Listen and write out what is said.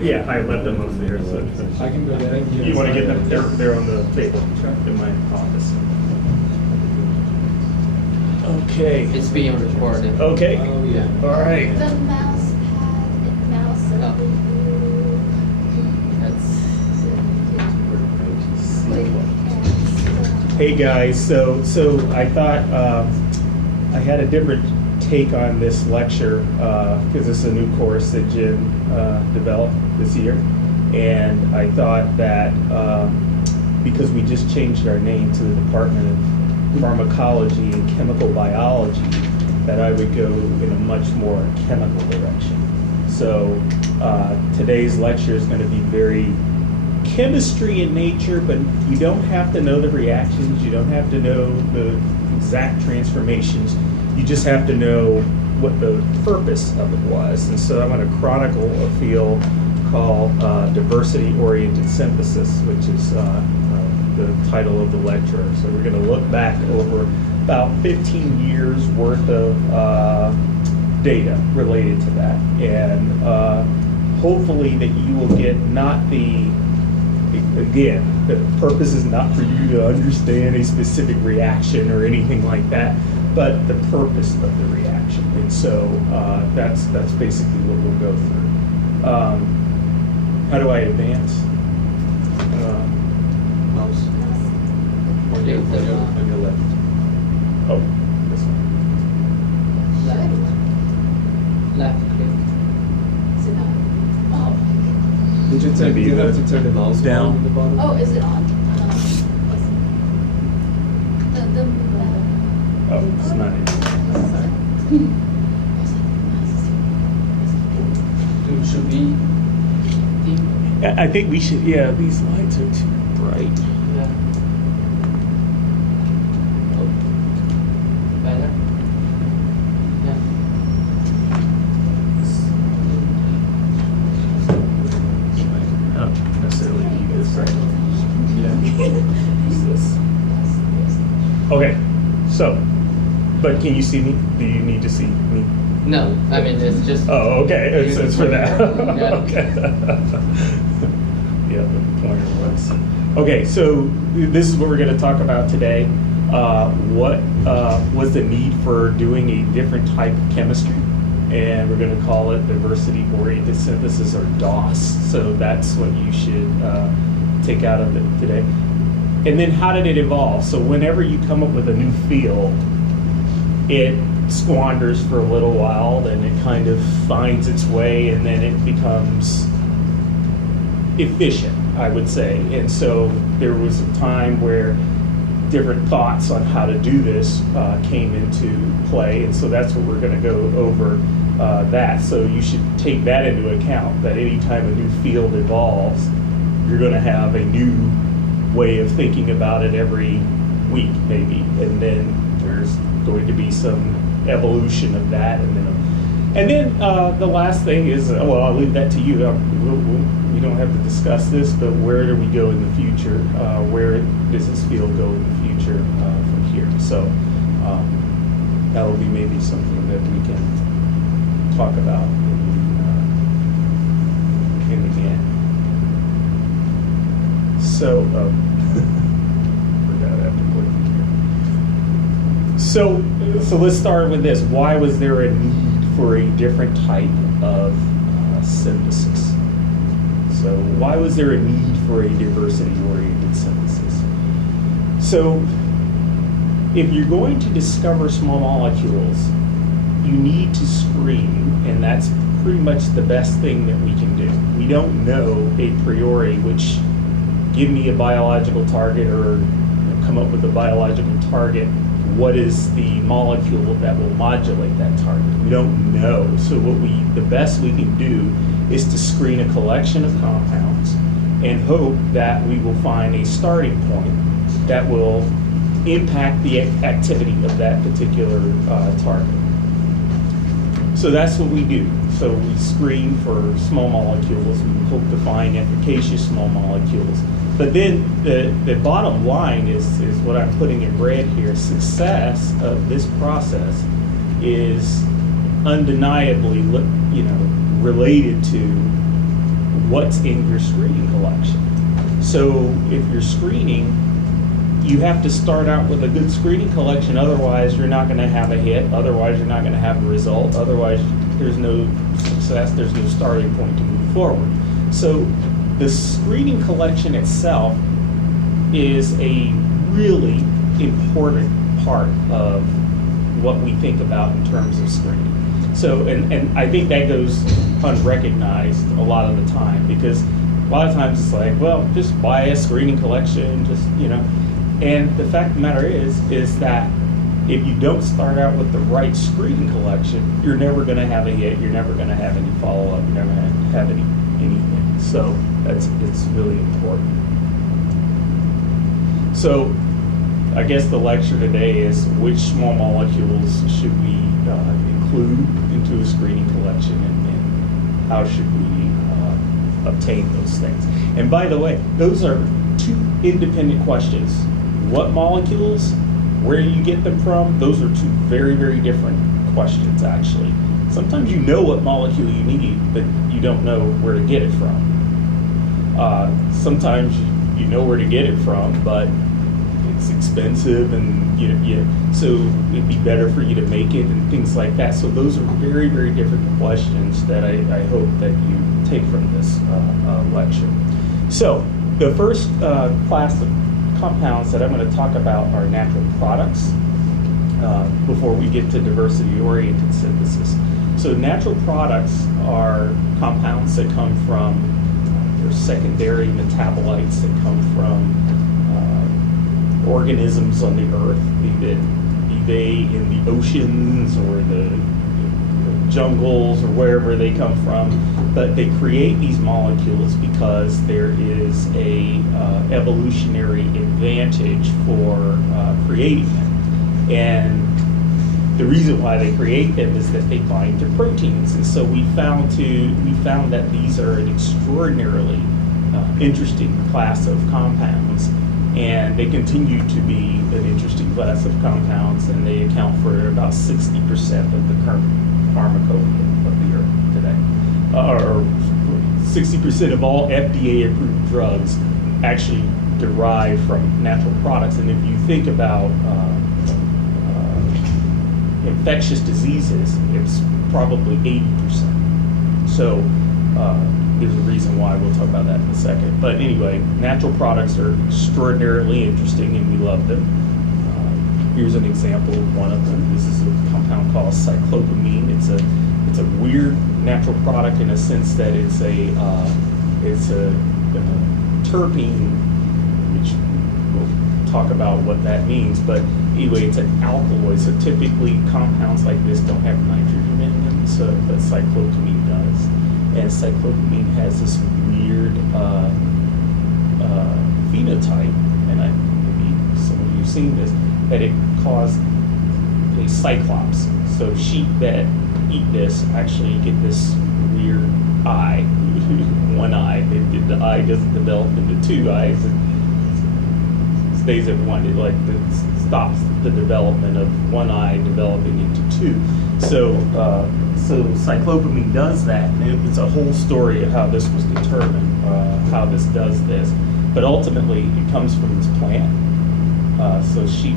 Yeah, I left them upstairs. So I can go there. you want to get them? They're on the table in my office. Okay. It's being recorded. Okay. Oh, yeah. All right. The mouse pad and mouse Oh. over you. Hey guys, so I thought I had a different take on this lecture because it's a new course that Jim developed this year, and I thought that because we just changed our name to the Department of Pharmacology and Chemical Biology, that I would go in a much more chemical direction. So today's lecture is going to be very chemistry in nature, but you don't have to know the reactions, you don't have to know the exact transformations, you just have to know what the purpose of it was. And so I'm going to chronicle a field called diversity-oriented synthesis, which is the title of the lecture. So we're going to look back over about 15 years worth of data related to that, and hopefully that you will get not the again, the purpose is not for you to understand a specific reaction or anything like that, but the purpose of the reaction. And so that's basically what we'll go through. How do I advance? Mouse. On your left. Oh, this one. Left click. Did you turn? Maybe You have the- to turn the mouse down. on the bottom. Oh, is it on? Oh, it's not in. Should we? I think we should, yeah, these lights are too bright. Yeah. Oh. Better? Yeah. Not necessarily need this, right? Yeah. Use this. Okay, so, but can you see me? Do you need to see me? No, I mean, it's just. Oh, okay, it's for that. Yeah. Okay. Yeah, the pointer was. Okay, so this is what we're going to talk about today. What was the need for doing a different type of chemistry? And we're going to call it diversity-oriented synthesis, or DOS. So that's what you should take out of it today. And then how did it evolve? So whenever you come up with a new field, it squanders for a little while, then it kind of finds its way, and then it becomes efficient, I would say. And so there was a time where different thoughts on how to do this came into play, and so that's what we're going to go over that. So you should take that into account, that anytime a new field evolves, you're going to have a new way of thinking about it every week, maybe, and then there's going to be some evolution of that, and then the last thing is, well, I'll leave that to you. We don't have to discuss this, but where do we go in the future? Where does this field go in the future from here? So that'll be maybe something that we can talk about in the end. So, forgot I have to click here. So let's start with this. Why was there a need for a different type of synthesis? So why was there a need for a diversity-oriented synthesis? So if you're going to discover small molecules, you need to screen, and that's pretty much the best thing that we can do. We don't know a priori, which give me a biological target or come up with a biological target, what is the molecule that will modulate that target? We don't know. So the best we can do is to screen a collection of compounds and hope that we will find a starting point that will impact the activity of that particular target. So that's what we do. So we screen for small molecules. We hope to find efficacious small molecules. But then the bottom line is what I'm putting in red here. Success of this process is undeniably, related to what's in your screening collection. So if you're screening, you have to start out with a good screening collection, otherwise you're not going to have a hit, otherwise you're not going to have a result, otherwise there's no success, there's no starting point to move forward. So the screening collection itself is a really important part of what we think about in terms of screening. So, and I think that goes unrecognized a lot of the time, because a lot of times it's like, well, just buy a screening collection, just, you know. And the fact of the matter is that if you don't start out with the right screening collection, you're never going to have a hit, you're never going to have any follow-up, you're never going to have anything. So it's really important. So I guess the lecture today is which small molecules should we include into a screening collection, and how should we obtain those things. And by the way, those are two independent questions. What molecules, where you get them from, those are two very, very different questions, actually. Sometimes you know what molecule you need, but you don't know where to get it from. Sometimes you know where to get it from, but it's expensive, and so it'd be better for you to make it and things like that. So those are very, very different questions that I hope that you take from this lecture. So the first class of compounds that I'm going to talk about are natural products before we get to diversity-oriented synthesis. So natural products are compounds that come from or secondary metabolites that come from organisms on the earth, be they in the oceans or the jungles or wherever they come from, but they create these molecules because there is a evolutionary advantage for creating them. And the reason why they create them is that they bind to proteins. And so we found that these are an extraordinarily interesting class of compounds. And they continue to be an interesting class of compounds, and they account for about 60% of the current pharmacopoeia of the earth today. Or 60% of all FDA-approved drugs actually derive from natural products. And if you think about infectious diseases, it's probably 80%. So there's a reason why. We'll talk about that in a second. But anyway, natural products are extraordinarily interesting, and we love them. Here's an example of one of them. This is a compound called cyclopamine. It's a weird natural product in a sense that it's a terpene, which we'll talk about what that means. But anyway, it's an alkaloid. So typically compounds like this don't have nitrogen in them, but cyclopamine does. And cyclopamine has this weird phenotype, and maybe some of you have seen this, that it caused a cyclops. So sheep that eat this actually get this weird eye, one eye. The eye doesn't develop into two eyes. It stays at one. It stops the development of one eye developing into two. So cyclopamine does that, and it's a whole story of how this was determined, how this does this. But ultimately, it comes from this plant. So sheep